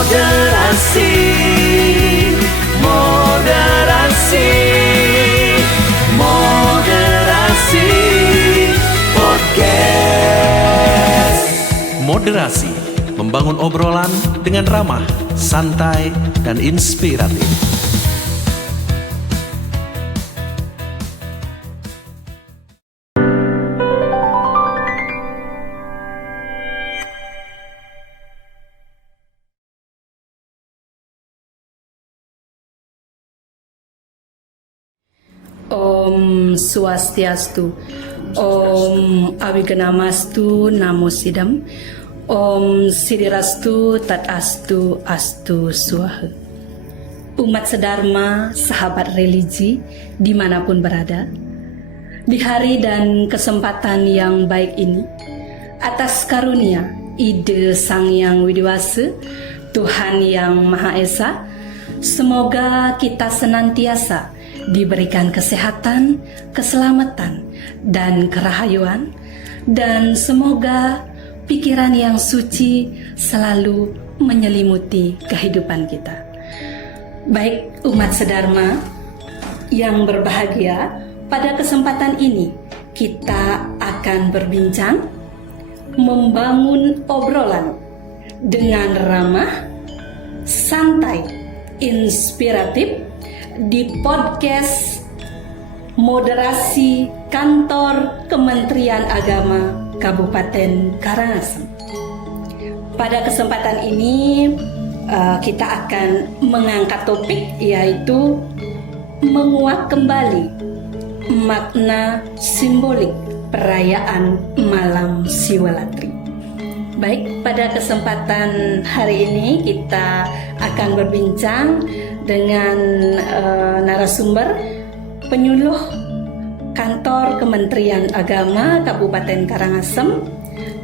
Moderasi, moderasi, moderasi podcast. Moderasi, membangun obrolan dengan ramah, santai, dan inspiratif. Om Swastiastu, Om Awiganamastu, Namo Sidam, Om Sidirastu, Tatastu, Astu Swaha. Umat sedharma, sahabat religi, dimanapun berada, di hari dan kesempatan yang baik ini, atas karunia ide Sang Yang Widiwasa, Tuhan Yang Maha Esa, semoga kita senantiasa diberikan kesehatan, keselamatan, dan kerahayuan, dan semoga pikiran yang suci selalu menyelimuti kehidupan kita. Baik umat sedharma yang berbahagia, pada kesempatan ini kita akan berbincang, membangun obrolan dengan ramah, santai, inspiratif, di podcast Moderasi Kantor Kementerian Agama Kabupaten Karangasem. Pada kesempatan ini kita akan mengangkat topik, yaitu menguak kembali makna simbolik perayaan Malam Siwalatri. Baik, pada kesempatan hari ini kita akan berbincang dengan narasumber penyuluh Kantor Kementerian Agama Kabupaten Karangasem.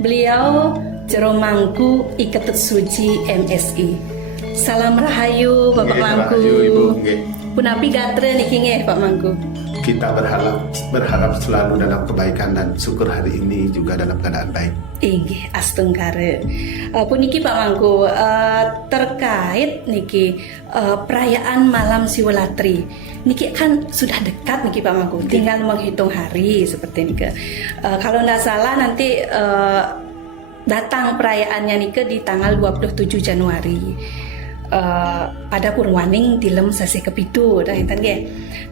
Beliau Jero Mangku Iketut Suci MSI. Salam rahayu Bapak Mangku. Punapi gatre niki nggih Pak Mangku. Kita berharap selalu dalam kebaikan dan syukur hari ini juga dalam keadaan baik. Inggih astungkare. Puniki Pak Mangku, terkait niki perayaan Malam Siwalatri. Niki kan sudah dekat niki Pak Mangku, tinggal menghitung hari seperti niki. Kalau tidak salah nanti datang perayaannya niki di tanggal 27 Januari. Pada Purwaning tilem sesi kepitu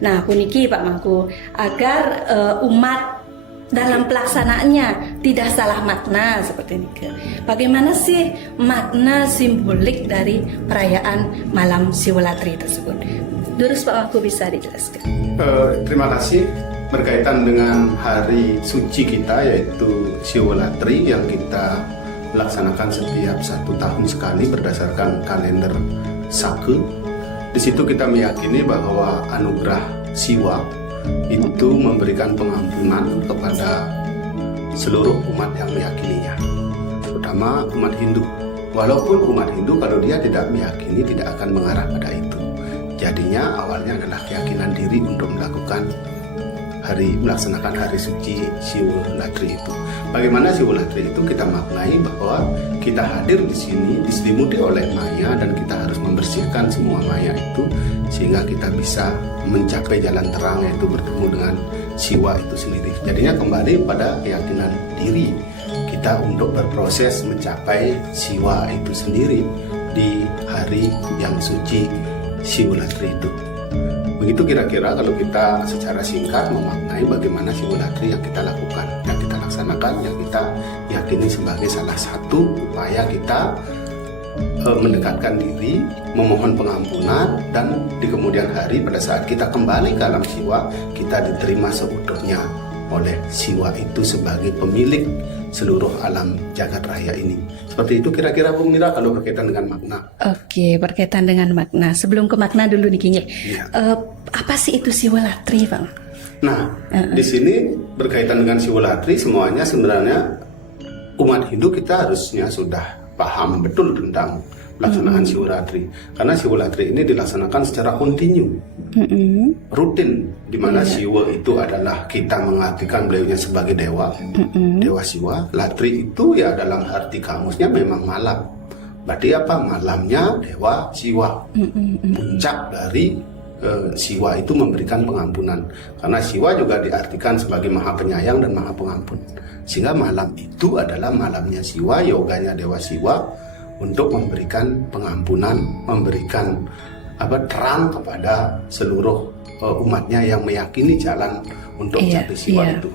Nah puniki Pak Mangku, agar umat dalam pelaksanaannya tidak salah makna seperti ini. Bagaimana sih makna simbolik dari perayaan Malam Siwalatri tersebut? Terus Pak Mangku bisa dijelaskan. Terima kasih. Berkaitan dengan hari suci kita, yaitu Siwalatri, yang kita melaksanakan setiap 1 tahun sekali berdasarkan kalender Sake. Di situ kita meyakini bahwa anugerah Siwa itu memberikan pengampunan kepada seluruh umat yang meyakininya, terutama umat Hindu. Walaupun umat Hindu kalau dia tidak meyakini tidak akan mengarah pada itu. Jadinya awalnya adalah keyakinan diri untuk melaksanakan hari suci Siwalatri itu. Bagaimana Siwalatri itu kita maknai bahwa kita hadir di sini diselimuti oleh maya, dan kita harus membersihkan semua maya itu sehingga kita bisa mencapai jalan terang, yaitu bertemu dengan Siwa itu sendiri. Jadinya kembali pada keyakinan diri kita untuk berproses mencapai Siwa itu sendiri di hari yang suci Siwalatri itu. Begitu kira-kira kalau kita secara singkat memaknai bagaimana Siwalatri yang kita lakukan, yang kita laksanakan, yang kita yakini sebagai salah satu upaya kita mendekatkan diri, memohon pengampunan, dan di kemudian hari pada saat kita kembali ke alam Siwa, kita diterima seutuhnya oleh Siwa itu sebagai pemilik seluruh alam jagat raya ini. Seperti itu kira-kira Bung Mira kalau berkaitan dengan makna. Oke, berkaitan dengan makna. Sebelum ke makna dulu nih King. Apa sih itu Siwalatri, Bang? Nah, di sini berkaitan dengan Siwalatri, semuanya sebenarnya umat Hindu kita harusnya sudah paham betul tentang pelaksanaan Siwalatri, karena Siwalatri ini dilaksanakan secara kontinu, rutin, di mana Siwa itu adalah kita mengartikan beliaunya sebagai dewa, dewa Siwa. Latri itu ya dalam arti kamusnya memang malam, Berarti apa? Malamnya Dewa Siwa. Puncak dari Siwa itu memberikan pengampunan. Karena Siwa juga diartikan sebagai Maha Penyayang dan Maha Pengampun. Sehingga malam itu adalah malamnya Siwa, yoganya Dewa Siwa untuk memberikan pengampunan, memberikan terang kepada seluruh umatnya yang meyakini jalan untuk mencapai Siwa itu.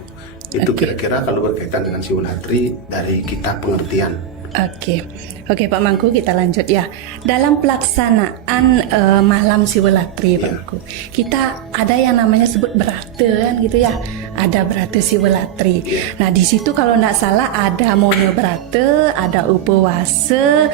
Itu kira-kira kalau berkaitan dengan Siwolatri dari kita pengertian. Oke Pak Mangku, kita lanjut ya. Dalam pelaksanaan malam Siwolatri Pak Mangku, kita ada yang namanya sebut berata kan gitu ya. Ada berata Siwolatri. Nah di situ kalau nggak salah ada mono berata, ada upawasa,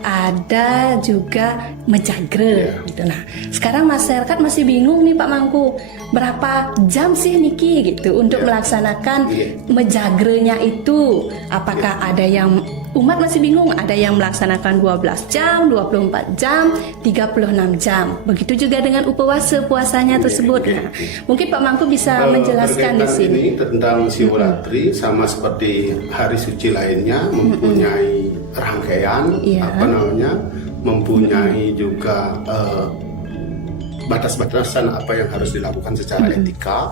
ada juga mejagre gitu. Nah sekarang masyarakat masih bingung nih Pak Mangku, berapa jam sih Niki gitu untuk melaksanakan mejagrenya itu? Apakah ada yang umat masih bingung, ada yang melaksanakan 12 jam, 24 jam, 36 jam. Begitu juga dengan upawasa puasanya tersebut. Nah, mungkin Pak Mangku bisa menjelaskan di sini. Ini tentang Siwolatri sama seperti hari suci lainnya mempunyai rangkaian mempunyai juga batas-batasan apa yang harus dilakukan secara etika,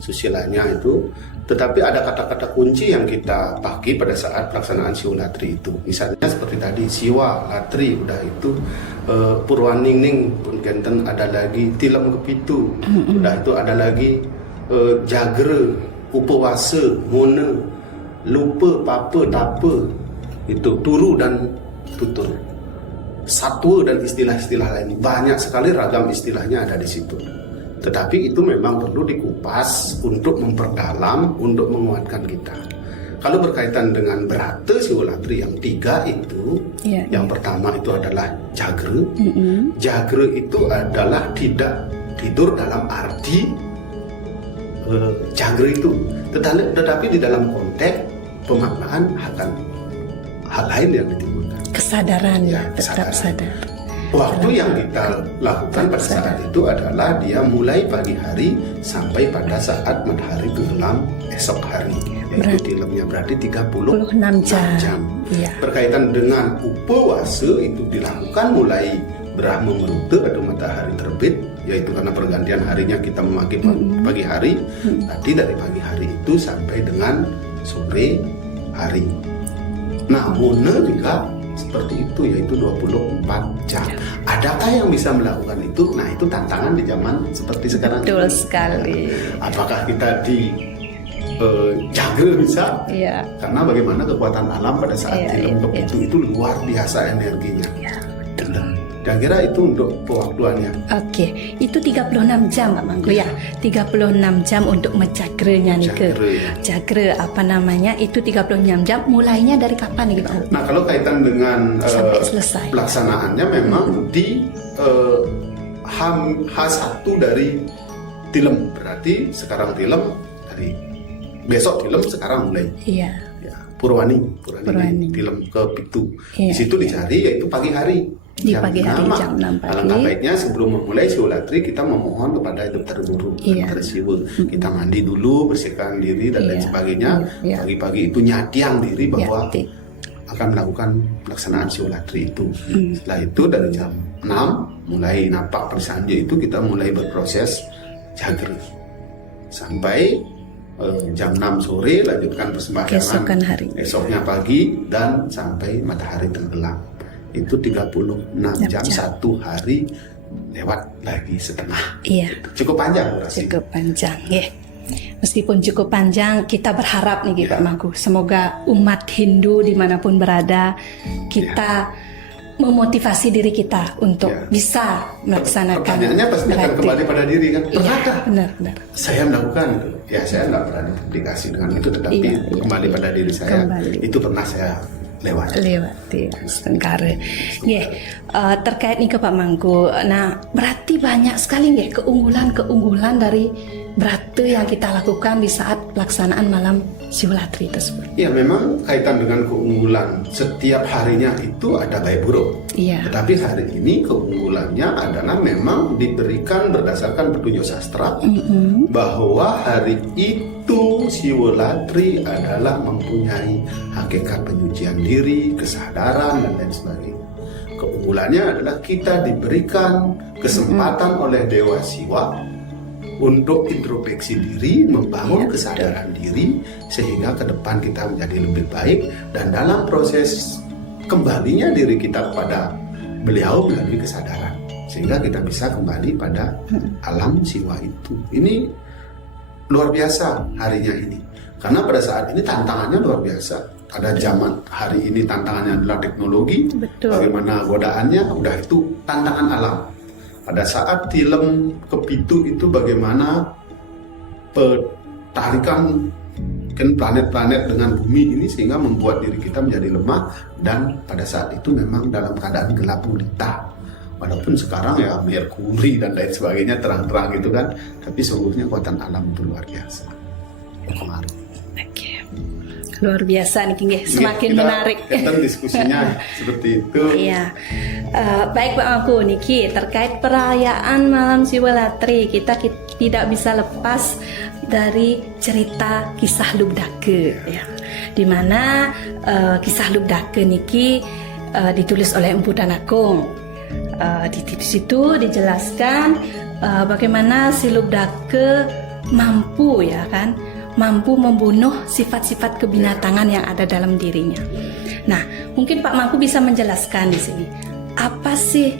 susilanya itu. Tetapi ada kata-kata kunci yang kita pakai pada saat pelaksanaan Siwolatri itu. Misalnya seperti tadi Siwa, Latri, udah itu Purwaningning pun kenten, ada lagi Tilem Kepitu, udah itu ada lagi Jagre, Upawasa, Mona, Lupa, Papa, Tapa, itu Turu dan Tutur. Satwa dan istilah-istilah lain, banyak sekali ragam istilahnya ada di situ. Tetapi itu memang perlu dikupas untuk memperdalam, untuk menguatkan kita. Kalau berkaitan dengan berata Siwolatri yang 3 itu, yang pertama itu adalah Jagre. Jagre itu adalah tidak tidur dalam arti Jagre itu, tetapi di dalam konteks pemaknaan akan hal lain yang ditimbulkan. Kesadaran tetap sadar. Waktu yang kita lakukan pada saat itu adalah dia mulai pagi hari sampai pada saat matahari tenggelam esok hari. Yaitu tilemnya berarti 36 jam. Berkaitan dengan upawasa itu dilakukan mulai Brahma Meruta atau matahari terbit, yaitu karena pergantian harinya kita memakai pagi hari. Berarti dari pagi hari itu sampai dengan sore hari. Nah, Mona juga seperti itu, yaitu 24 jam. Adakah yang bisa melakukan itu? Nah, itu tantangan di zaman seperti sekarang. Betul sekali. Apakah kita di Jagre bisa? Karena bagaimana kekuatan alam pada saat Tilem itu luar biasa energinya. Kira-kira itu untuk pewaktuannya. Itu 36 jam Pak Mangku ya. 36 jam untuk menjagrenya nih ke. Jagre itu 36 jam, mulainya dari kapan nih Pak Mangku? Nah, kalau kaitan dengan sampai selesai pelaksanaannya memang di H1 dari Tilem. Berarti sekarang Tilem, dari besok Tilem sekarang mulai. Purwani Tilem ke Pitu. Di situ dicari yaitu pagi hari. Jam 6 pagi. Alangkah baiknya sebelum memulai Siwolatri kita memohon kepada Dokter Guru, Dokter Siwa. Kita mandi dulu, bersihkan diri dan lain sebagainya. Pagi-pagi itu nyatiang diri bahwa akan melakukan pelaksanaan Siwolatri itu. Setelah itu dari jam 6 mulai napak persanja itu kita mulai berproses Jagre sampai jam 6 sore lanjutkan persembahyangan esoknya pagi dan sampai matahari tenggelam. Itu 36 jam, 1 hari lewat lagi setengah. Cukup panjang durasi. Cukup panjang Meskipun cukup panjang, kita berharap nih Pak Mangku, semoga umat Hindu dimanapun berada, kita memotivasi diri kita untuk bisa melaksanakan. Pertanyaannya pasti akan kembali pada diri kan. Pernahkah benar. saya melakukan itu? Ya, saya nggak pernah dikomunikasi dengan itu, tetapi kembali pada diri saya. Itu pernah saya lewati Stengkare. Terkait nih ke Pak Mangku. Nah, berarti banyak sekali keunggulan dari beratu yang kita lakukan di saat pelaksanaan malam Siwalatri tersebut? Ya, memang kaitan dengan keunggulan setiap harinya itu ada baik buruk. Iya. Tetapi hari ini keunggulannya adalah memang diberikan berdasarkan petunjuk sastra bahwa hari itu Siwalatri adalah mempunyai hakikat penyucian diri, kesadaran dan lain sebagainya. Keunggulannya adalah kita diberikan kesempatan oleh Dewa Siwa untuk introspeksi diri, membangun kesadaran diri sehingga ke depan kita menjadi lebih baik, dan dalam proses kembalinya diri kita kepada beliau melalui kesadaran sehingga kita bisa kembali pada alam Siwa itu. Ini luar biasa harinya ini, karena pada saat ini tantangannya luar biasa. Ada zaman hari ini tantangannya adalah teknologi. Betul. Bagaimana godaannya, udah itu tantangan alam. Pada saat tilem Kepitu itu bagaimana tarikan planet-planet dengan bumi ini sehingga membuat diri kita menjadi lemah, dan pada saat itu memang dalam keadaan gelap gulita. Walaupun sekarang ya Merkuri dan lain sebagainya terang-terang gitu kan, tapi sungguhnya kekuatan alam itu luar biasa. Berpengaruh. Oke. Luar biasa nih, King. Semakin kita, menarik. Kita diskusinya seperti itu. Iya. Baik Pak Mangku, Niki, terkait perayaan malam Siwalatri, kita tidak bisa lepas dari cerita kisah Lubdake, ya. Dimana kisah Lubdake Niki ditulis oleh Empu Danakung. Di situ dijelaskan bagaimana si Lubdake mampu, ya kan, mampu membunuh sifat-sifat kebinatangan yang ada dalam dirinya. Nah, mungkin Pak Mangku bisa menjelaskan di sini apa sih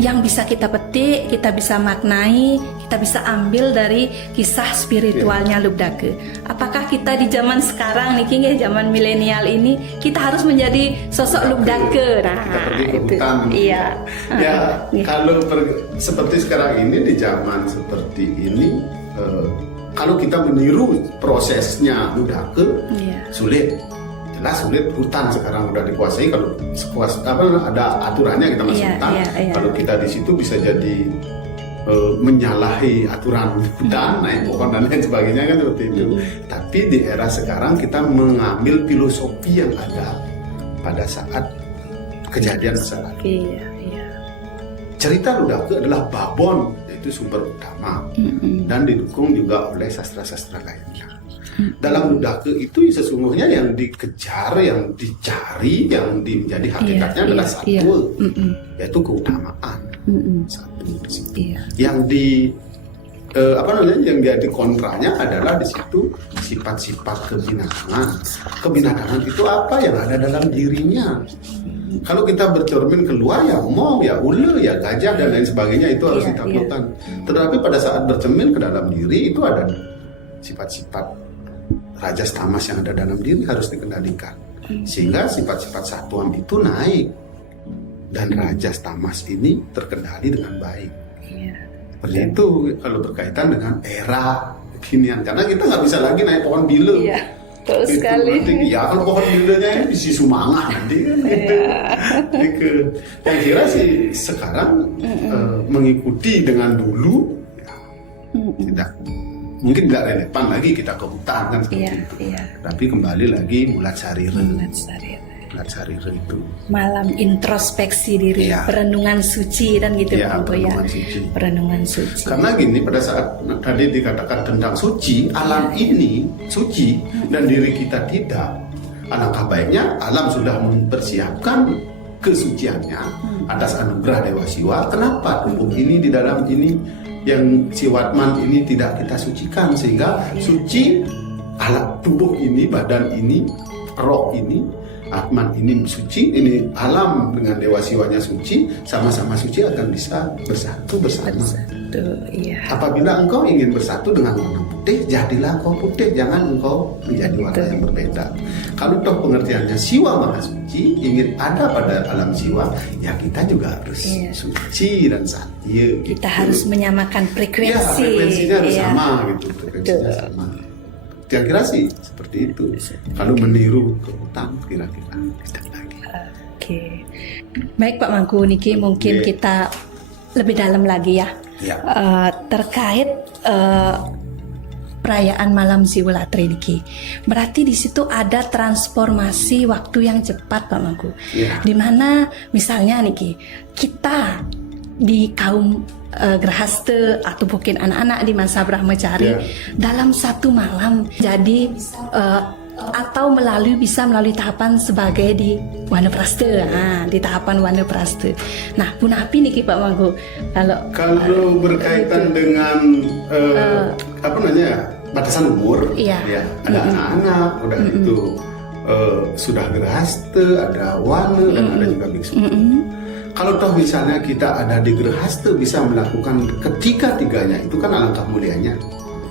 yang bisa kita petik, kita bisa maknai, kita bisa ambil dari kisah spiritualnya Lubdake. Apakah kita di zaman sekarang nih, zaman milenial ini, kita harus menjadi sosok Lubdake? Nah, kita pergi ke itu. hutan. Iya. Ya, kalau seperti sekarang ini, di zaman seperti ini, kalau kita meniru prosesnya Lubdake, sulit. Jelas sulit. Hutan sekarang udah dikuasai. Kalau ada aturannya kita masuk hutan. Kalau kita di situ bisa jadi menyalahi aturan hutan, naik pohon dan lain sebagainya kan seperti itu. Tapi di era sekarang kita mengambil filosofi yang ada pada saat kejadian masa lalu. Cerita Lubdake adalah babon, yaitu sumber utama, dan didukung juga oleh sastra-sastra lainnya. Dalam Lubdake itu sesungguhnya yang dikejar, yang dicari, yang menjadi hakikatnya adalah satu, yaitu keutamaan. Satu di situ. Yang yang jadi kontranya adalah di situ sifat-sifat kebinatangan. Kebinatangan itu apa yang ada dalam dirinya. Kalau kita bercermin keluar, ya ngomong, ya ular, ya gajah dan lain sebagainya, itu harus ditaklukkan. Tetapi pada saat bercermin ke dalam diri itu ada sifat-sifat rajas tamas yang ada dalam diri harus dikendalikan, sehingga sifat-sifat satuan itu naik dan rajas tamas ini terkendali dengan baik. Seperti itu kalau berkaitan dengan era kekinian, karena kita nggak bisa lagi naik pohon bila. Betul sekali. Nanti, ya kalau pohon bilanya ini bisa sumangah nanti kan gitu. Yang kira sih sekarang mengikuti dengan dulu mungkin tidak relevan lagi kita ke hutan kan seperti itu. Tapi kembali lagi Mulat Sarire itu malam introspeksi diri, perenungan suci dan gitu ya, perenungan suci. Karena gini, pada saat tadi dikatakan tentang suci, alam ini suci dan diri kita tidak, alangkah baiknya alam sudah mempersiapkan kesuciannya atas anugerah Dewa Siwa. Kenapa tubuh ini di dalam ini yang Siwatman ini tidak kita sucikan, sehingga suci alat tubuh ini, badan ini, roh ini, Atman ini suci, ini alam dengan Dewa Siwanya suci, sama-sama suci akan bisa bersatu bersama. Apabila engkau ingin bersatu dengan warna putih, jadilah engkau putih, jangan engkau menjadi warna yang berbeda. Kalau toh pengertiannya Siwa Maha Suci, ingin ada pada alam Siwa, ya kita juga harus suci dan satya. Kita harus menyamakan frekuensi. Ya, frekuensinya harus sama gitu, frekuensinya sama. Kira-kira sih seperti itu. Kalau meniru ke hutan, kira-kira tidak lagi. Oke. Baik Pak Mangku, Niki mungkin kita lebih dalam lagi ya. Ya. Terkait perayaan malam Siwolatri niki. Berarti di situ ada transformasi waktu yang cepat Pak Mangku. Ya. Dimana misalnya niki kita di kaum Grahasta atau mungkin anak-anak di masa Brahmacari Ya. dalam satu malam jadi atau bisa melalui tahapan sebagai di Wanaprastha, di tahapan Wanaprastha. Nah, punapi niki Pak Mangku Kalau berkaitan dengan batasan umur, Iya. ya ada anak-anak, udah itu sudah Grahasta, ada Wana dan ada juga biksu. Kalau toh misalnya kita ada di Grahasta bisa melakukan ketiga-tiganya, itu kan alangkah mulianya.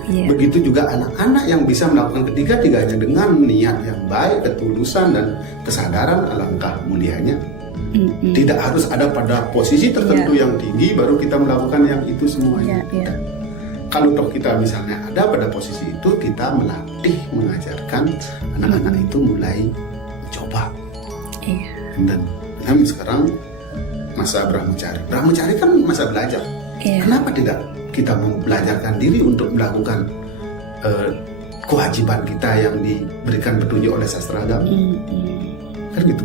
Iya. Begitu juga anak-anak yang bisa melakukan ketiga-tiganya dengan niat yang baik, ketulusan dan kesadaran, alangkah mulianya. Tidak harus ada pada posisi tertentu yang tinggi baru kita melakukan yang itu semuanya. Iya. Kalau toh kita misalnya ada pada posisi itu, kita melatih, mengajarkan anak-anak itu mulai coba. Iya. Dan sekarang masa Brahmacari. Brahmacari kan masa belajar. Iya. Kenapa tidak kita belajarkan diri untuk melakukan kewajiban kita yang diberikan petunjuk oleh sastra agama? Kan gitu.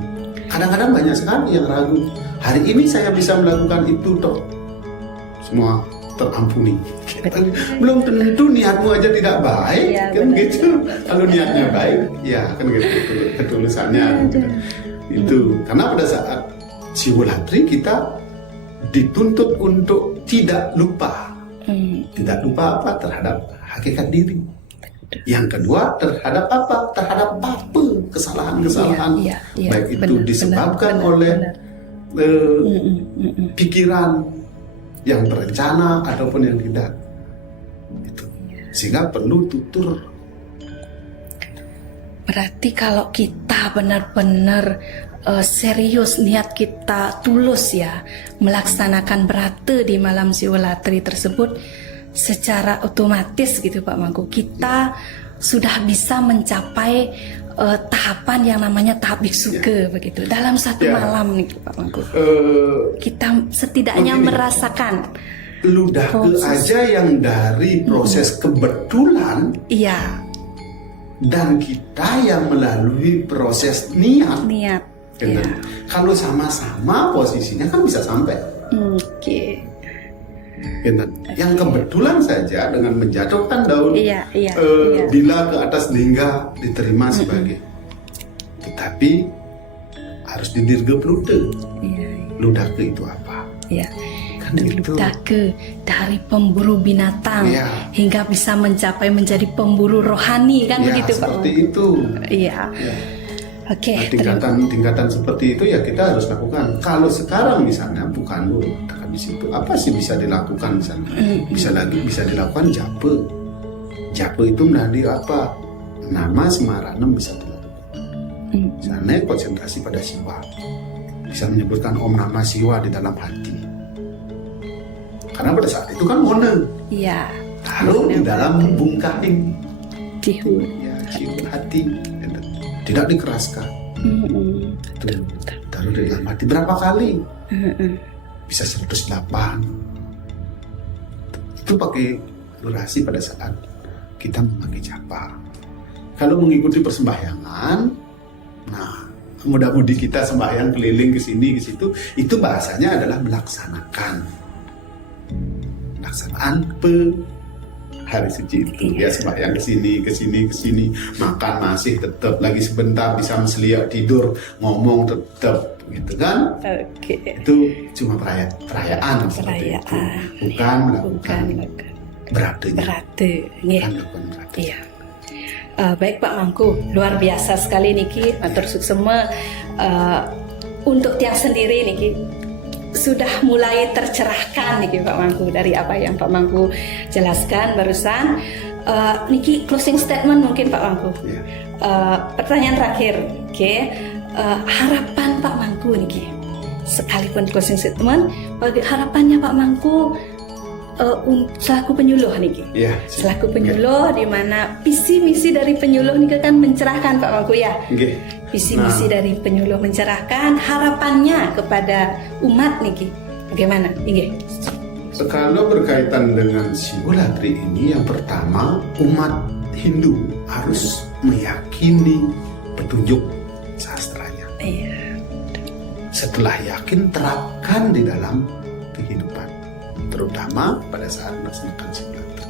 Kadang-kadang banyak sekali yang ragu. Hari ini saya bisa melakukan itu toh. Semua terampuni. Belum tentu niatmu aja tidak baik, Ya, kan benar. gitu. Kalau niatnya baik, ya kan gitu. Ketulusannya itu. Karena pada saat Siwolatri kita dituntut untuk tidak lupa. Tidak lupa apa? Terhadap hakikat diri. Yang kedua terhadap apa? Terhadap apa? Kesalahan-kesalahan. Iya, Baik itu benar, disebabkan benar, oleh benar. pikiran yang berencana ataupun yang tidak. Gitu. Sehingga perlu tutur. Berarti kalau kita benar-benar serius, niat kita tulus ya melaksanakan brata di malam Siwolatri tersebut, secara otomatis gitu Pak Mangku, kita sudah bisa mencapai tahapan yang namanya tahap biksuke begitu dalam satu malam nih Pak Mangku. Kita setidaknya merasakan Ludah ke proses. aja yang dari proses kebetulan, Iya, dan kita yang melalui proses niat. niat. Gitu. Iya. Kalau sama-sama posisinya kan bisa sampai. Oke. Gitu. Yang kebetulan saja dengan menjatuhkan daun, Iya. bila ke atas lingga diterima sebagai. Tetapi harus didirgeplute. Iya. Ludake itu apa? Iya. Kan gitu. Ludake dari pemburu binatang Iya. hingga bisa mencapai menjadi pemburu rohani kan Ya, begitu Pak? seperti itu. Iya. Ya. Oke. Nah, tingkatan seperti itu ya kita harus lakukan. Kalau sekarang misalnya bukan di situ, apa sih bisa dilakukan misalnya? Bisa dilakukan jape. Jape itu menjadi apa? Nama Semaranem bisa dilakukan. Misalnya konsentrasi pada Siwa. Bisa menyebutkan Om Nama Siwa di dalam hati. Karena pada saat itu kan mone. Iya. Taruh di dalam bungkahing. Cihu. Ya, siwa hati. Tidak dikeraskan. Taruh di dalam hati berapa kali? Bisa 108. Itu pakai durasi pada saat kita memakai japa. Kalau mengikuti persembahyangan, nah mudah-mudi kita sembahyang keliling ke sini ke situ, itu bahasanya adalah melaksanakan hari suci itu. Ya sembahyang ke sini, makan masih tetap, lagi sebentar bisa meseliak tidur, ngomong tetap, gitu kan? Oke. Itu cuma perayaan seperti itu, bukan melakukan beratnya. Berarti. Nggih. Bukan melakukan berat. Iya. Baik Pak Mangku, luar biasa sekali niki, matur suksema. Untuk tiang sendiri niki sudah mulai tercerahkan niki Pak Mangku dari apa yang Pak Mangku jelaskan barusan. Niki closing statement mungkin Pak Mangku. Ya. Pertanyaan terakhir, oke. Harapan Pak Mangku niki, sekalipun closing statement, bagi harapannya Pak Mangku selaku penyuluh niki. Ya, Selaku penyuluh, di mana visi misi dari penyuluh niki kan mencerahkan Pak Mangku ya. Nggih. Visi misi dari penyuluh mencerahkan, harapannya kepada umat niki bagaimana? Nggih. Kalau berkaitan dengan Siwolatri ini, yang pertama umat Hindu harus meyakini petunjuk sastranya. Iya. Setelah yakin, terapkan di dalam kehidupan, terutama pada saat melaksanakan Siwolatri.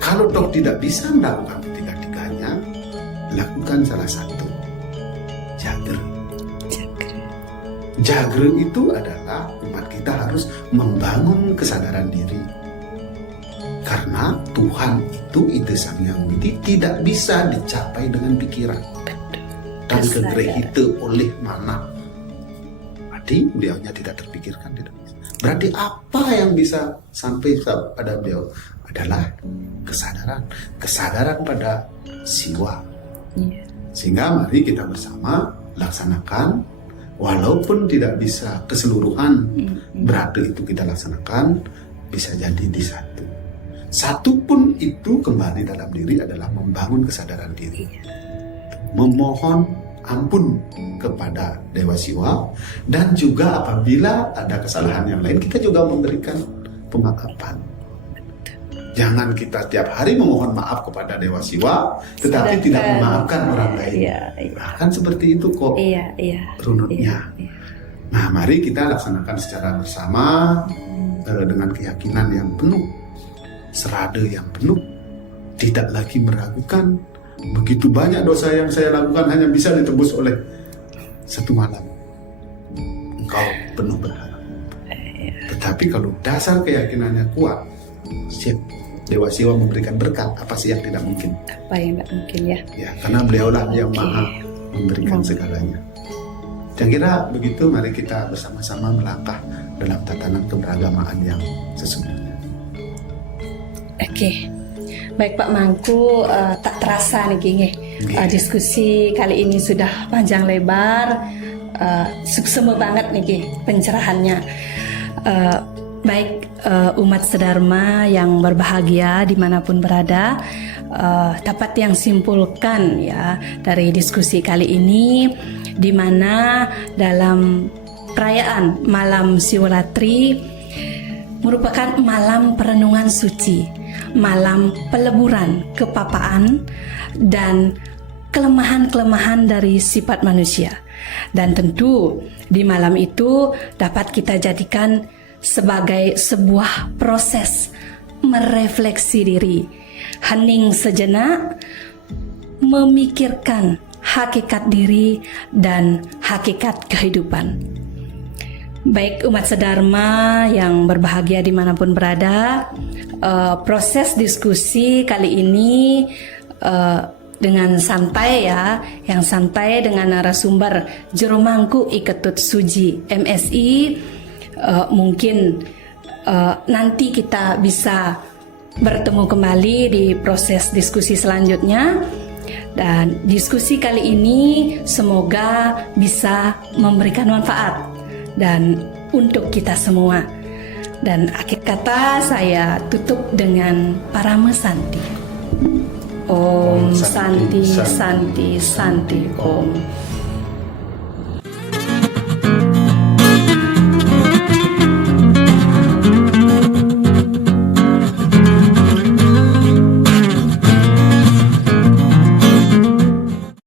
Kalau toh tidak bisa melakukan ketiga-tiganya, lakukan salah satu. Jagre. Jagre itu adalah umat kita harus membangun kesadaran diri. Karena Tuhan itu, Ide Sang Hyang Widi, tidak bisa dicapai dengan pikiran dan kegrehite oleh mana. Berarti beliaunya tidak terpikirkan, tidak bisa. Berarti apa yang bisa sampai pada beliau adalah kesadaran pada siwa. Sehingga mari kita bersama laksanakan, walaupun tidak bisa keseluruhan, berarti itu kita laksanakan, bisa jadi di satu. Satu pun itu kembali dalam diri adalah membangun kesadaran diri, memohon ampun kepada Dewa Siwa, dan juga apabila ada kesalahan yang lain kita juga memberikan pemaafan. Jangan kita tiap hari memohon maaf kepada Dewa Siwa tetapi tidak memaafkan orang lain. Nah, kan seperti itu kok runutnya. Nah, mari kita laksanakan secara bersama dengan keyakinan yang penuh, serada yang penuh, tidak lagi meragukan. Begitu banyak dosa yang saya lakukan hanya bisa ditebus oleh satu malam. Engkau penuh berharap. Tetapi kalau dasar keyakinannya kuat, siap, Dewa Siwa memberikan berkat. Apa sih yang tidak mungkin? Apa yang tidak mungkin ya? Ya, karena beliaulah yang maha memberikan segalanya. Saya kira begitu, mari kita bersama-sama melangkah dalam tatanan keberagamaan yang sesungguhnya. Oke. Baik Pak Mangku, tak terasa nih diskusi kali ini sudah panjang lebar, suksema banget nih pencerahannya. Baik umat sedharma yang berbahagia dimanapun berada, dapat yang simpulkan ya dari diskusi kali ini, di mana dalam perayaan malam Siwolatri merupakan malam perenungan suci, malam peleburan kepapaan dan kelemahan-kelemahan dari sifat manusia. Dan tentu di malam itu dapat kita jadikan sebagai sebuah proses merefleksi diri, hening sejenak, memikirkan hakikat diri dan hakikat kehidupan. Baik umat sedharma yang berbahagia dimanapun berada, proses diskusi kali ini dengan santai ya, yang santai dengan narasumber Juru Mangku Iketut Suji MSI. Mungkin nanti kita bisa bertemu kembali di proses diskusi selanjutnya, dan diskusi kali ini semoga bisa memberikan manfaat dan untuk kita semua. Dan akhir kata saya tutup dengan Parama Santi. Om Santi Santi Santi Om.